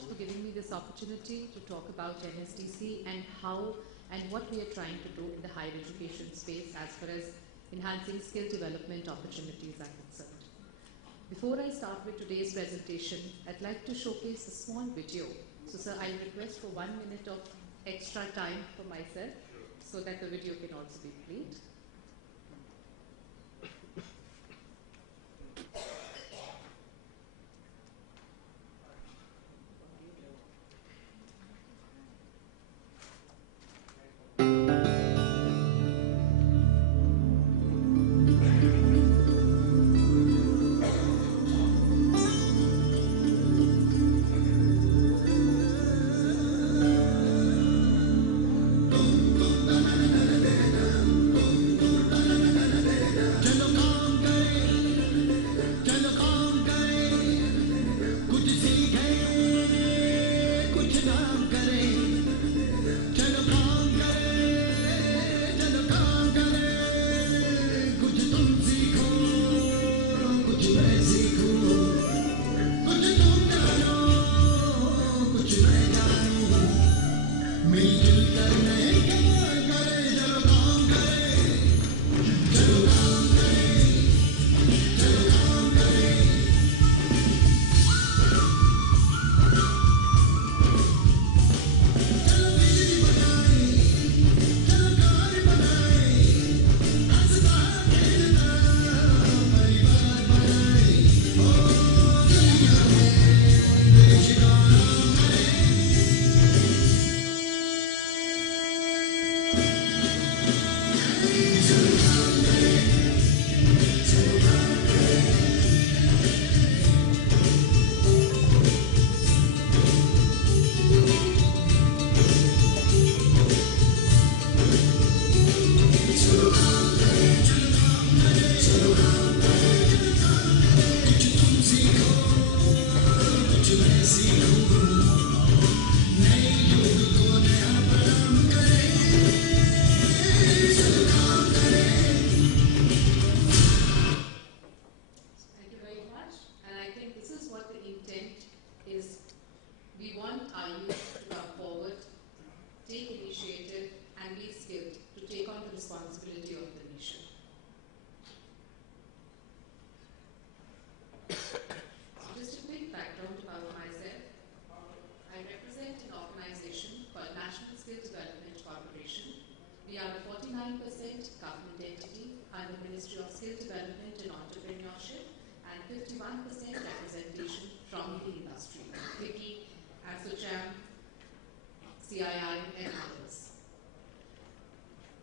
much for giving me this opportunity to talk about NSDC and how and what we are trying to do in the higher education space as far as enhancing skill development opportunities are concerned. Before I start with today's presentation, I'd like to showcase a small video. So sir, I'll request for 1 minute of extra time for myself so that the video can also be played.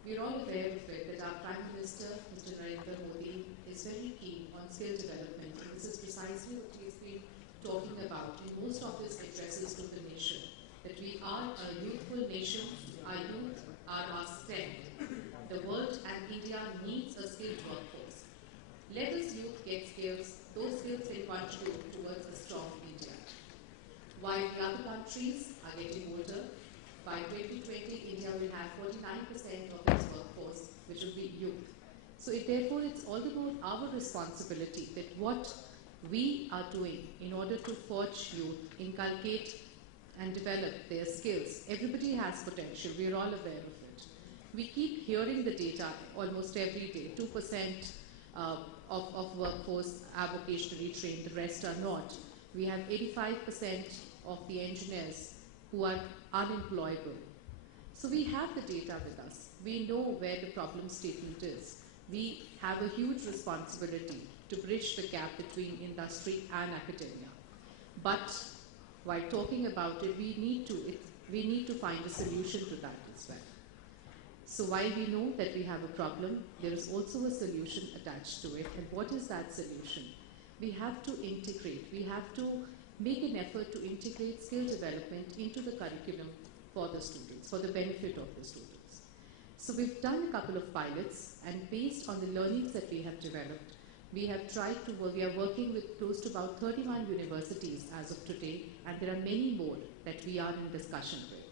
We're all aware of it that our Prime Minister, Mr. Narendra Modi, is very keen on skill development. And this is precisely what he's been talking about in most of his addresses to the nation. That we are a youthful nation, our youth are our strength. The world and India needs a skilled workforce. Let us youth get skills, those skills can contribute towards a strong India. While the other countries are getting older, by 2020, India will have 49% of its workforce, which will be youth. So therefore, it's all the more our responsibility that what we are doing in order to forge youth, inculcate and develop their skills. Everybody has potential. We're all aware of it. We keep hearing the data almost every day. 2% of workforce are vocationally trained. The rest are not. We have 85% of the engineers who are unemployable. So we have the data with us. We know where the problem statement is. We have a huge responsibility to bridge the gap between industry and academia. But while talking about it, we need to find a solution to that as well. So while we know that we have a problem, there is also a solution attached to it. And what is that solution? We have to integrate. We have to make an effort to integrate skill development into the curriculum for the students, for the benefit of the students. So we've done a couple of pilots, and based on the learnings that we have developed, we are working with close to about 31 universities as of today, and there are many more that we are in discussion with.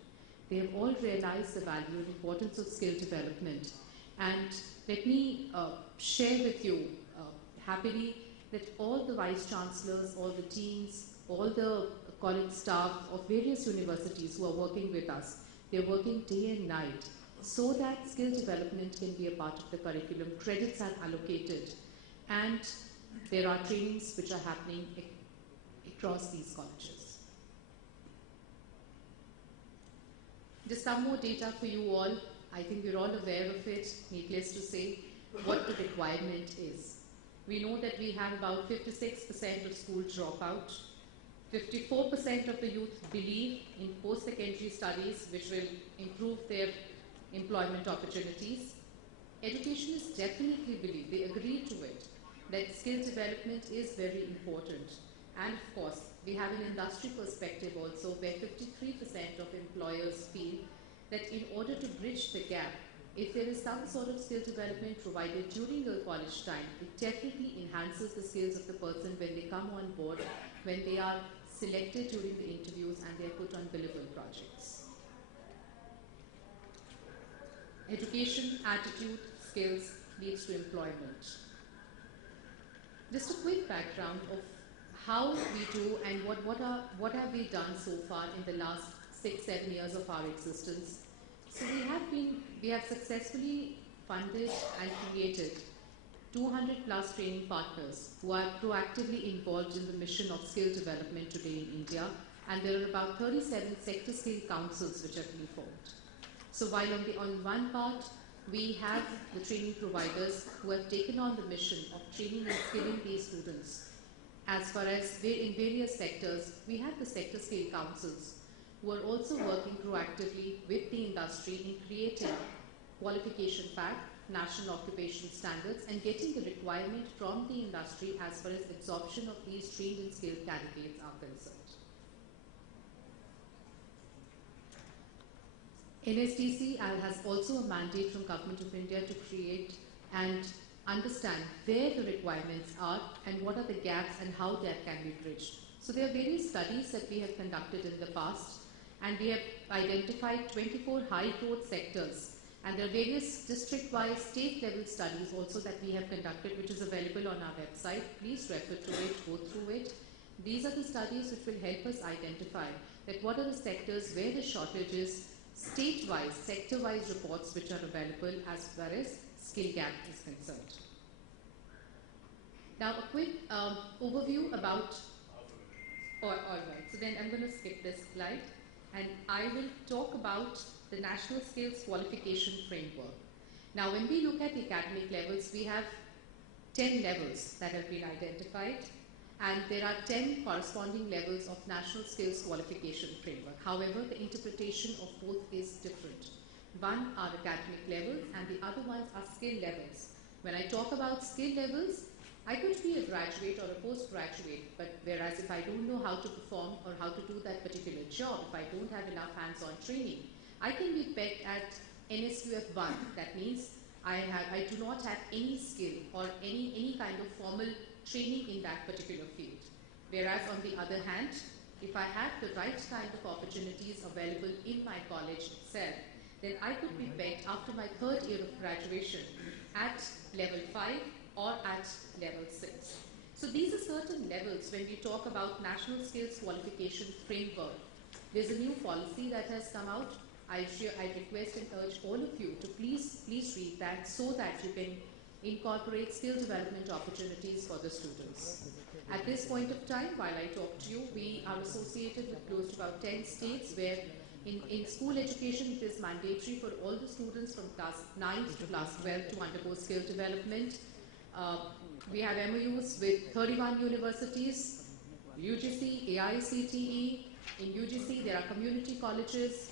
They have all realized the value and importance of skill development. And let me share with you happily that all the vice chancellors, all the deans, all the college staff of various universities who are working with us. They're working day and night so that skill development can be a part of the curriculum. Credits are allocated, and there are trainings which are happening across these colleges. Just some more data for you all. I think we're all aware of it, needless to say, what the requirement is. We know that we have about 56% of school dropout. 54% of the youth believe in post-secondary studies, which will improve their employment opportunities. Educationists definitely believe, they agree to it, that skill development is very important. And of course, we have an industry perspective also, where 53% of employers feel that in order to bridge the gap, if there is some sort of skill development provided during their college time, it definitely enhances the skills of the person when they come on board, when they are selected during the interviews and they are put on billable projects. Education, attitude, skills leads to employment. Just a quick background of how we do and what have we done so far in the last 6-7 years of our existence. So we have successfully funded and created 200 plus training partners who are proactively involved in the mission of skill development today in India, and there are about 37 sector skill councils which have been formed. So while on one part we have the training providers who have taken on the mission of training and skilling these students, as far as in various sectors, we have the sector skill councils who are also working proactively with the industry in creating qualification pack, national occupation standards, and getting the requirement from the industry as far as absorption of these trained and skilled candidates are concerned. NSDC has also a mandate from Government of India to create and understand where the requirements are and what are the gaps and how that can be bridged. So there are various studies that we have conducted in the past, and we have identified 24 high growth sectors, and there are various district-wise, state-level studies also that we have conducted, which is available on our website. Please refer to it, go through it. These are the studies which will help us identify that what are the sectors where the shortage is, state-wise, sector-wise reports which are available as far as skill gap is concerned. Now a quick overview about, all right, so then I'm going to skip this slide and I will talk about the National Skills Qualification Framework. Now when we look at the academic levels, we have 10 levels that have been identified, and there are 10 corresponding levels of National Skills Qualification Framework. However, the interpretation of both is different. One are academic levels and the other ones are skill levels. When I talk about skill levels, I could be a graduate or a postgraduate, but whereas if I don't know how to perform or how to do that particular job, if I don't have enough hands-on training, I can be pegged at NSQF 1. That means I do not have any skill or any kind of formal training in that particular field. Whereas on the other hand, if I have the right kind of opportunities available in my college itself, then I could be pegged after my 3rd year of graduation at level 5 or at level 6. So these are certain levels when we talk about National Skills Qualification Framework. There's a new policy that has come out. I request and urge all of you to please read that so that you can incorporate skill development opportunities for the students. At this point of time, while I talk to you, we are associated with close to about 10 states where in school education it is mandatory for all the students from class 9 to class 12 to undergo skill development. We have MOUs with 31 universities, UGC, AICTE. In UGC there are community colleges,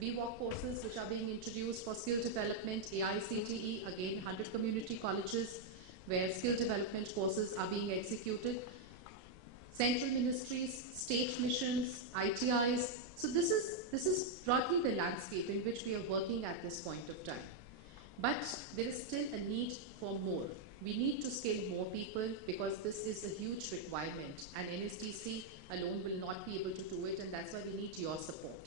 BWOC courses which are being introduced for skill development. AICTE, again 100 community colleges where skill development courses are being executed. Central ministries, state missions, ITIs. So this is broadly the landscape in which we are working at this point of time. But there is still a need for more. We need to scale more people because this is a huge requirement, and NSDC alone will not be able to do it, and that's why we need your support.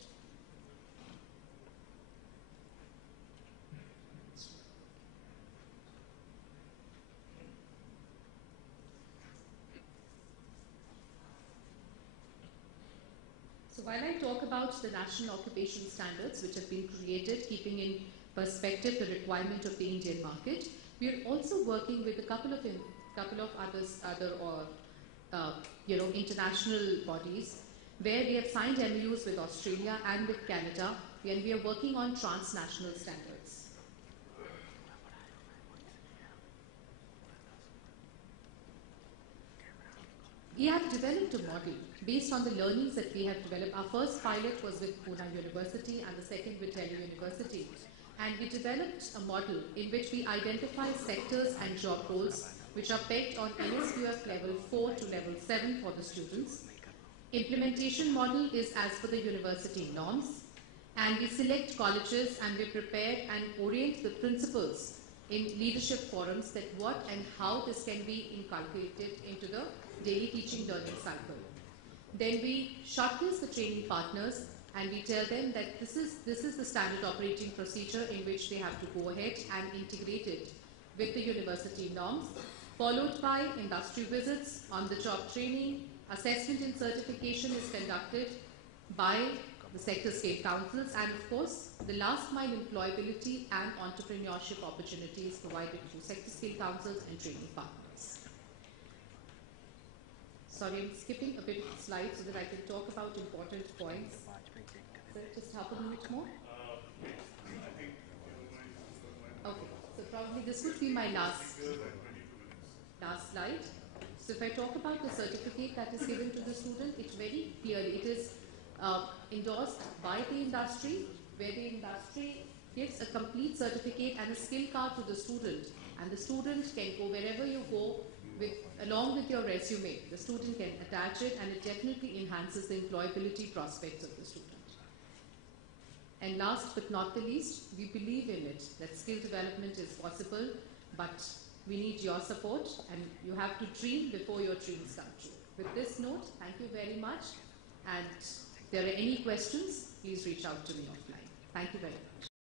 So while I talk about the national occupation standards which have been created, keeping in perspective the requirement of the Indian market, we are also working with a couple of international bodies where we have signed MOUs with Australia and with Canada, and we are working on transnational standards. We have developed a model based on the learnings that we have developed. Our first pilot was with Pune University and the second with Delhi University. And we developed a model in which we identify sectors and job roles which are pegged on NSDC level 4 to level 7 for the students. Implementation model is as per the university norms. And we select colleges and we prepare and orient the principals in leadership forums that what and how this can be inculcated into the daily teaching learning cycle. Then we shortlist the training partners and we tell them that this is the standard operating procedure in which they have to go ahead and integrate it with the university norms, followed by industry visits, on-the-job training, assessment and certification is conducted by the sector scale councils, and of course the last mile employability and entrepreneurship opportunities provided through sector scale councils and training partners. Sorry, I'm skipping a bit of slides so that I can talk about important points. So just half a minute more? Okay, so probably this would be my last slide. So if I talk about the certificate that is given to the student, it's very clearly, it is endorsed by the industry, where the industry gives a complete certificate and a skill card to the student, and the student can go wherever you go along with your resume. The student can attach it, and it definitely enhances the employability prospects of the student. And last but not the least, we believe in it, that skill development is possible, but we need your support, and you have to dream before your dreams come true. With this note, thank you very much, and if there are any questions, please reach out to me offline. Thank you very much.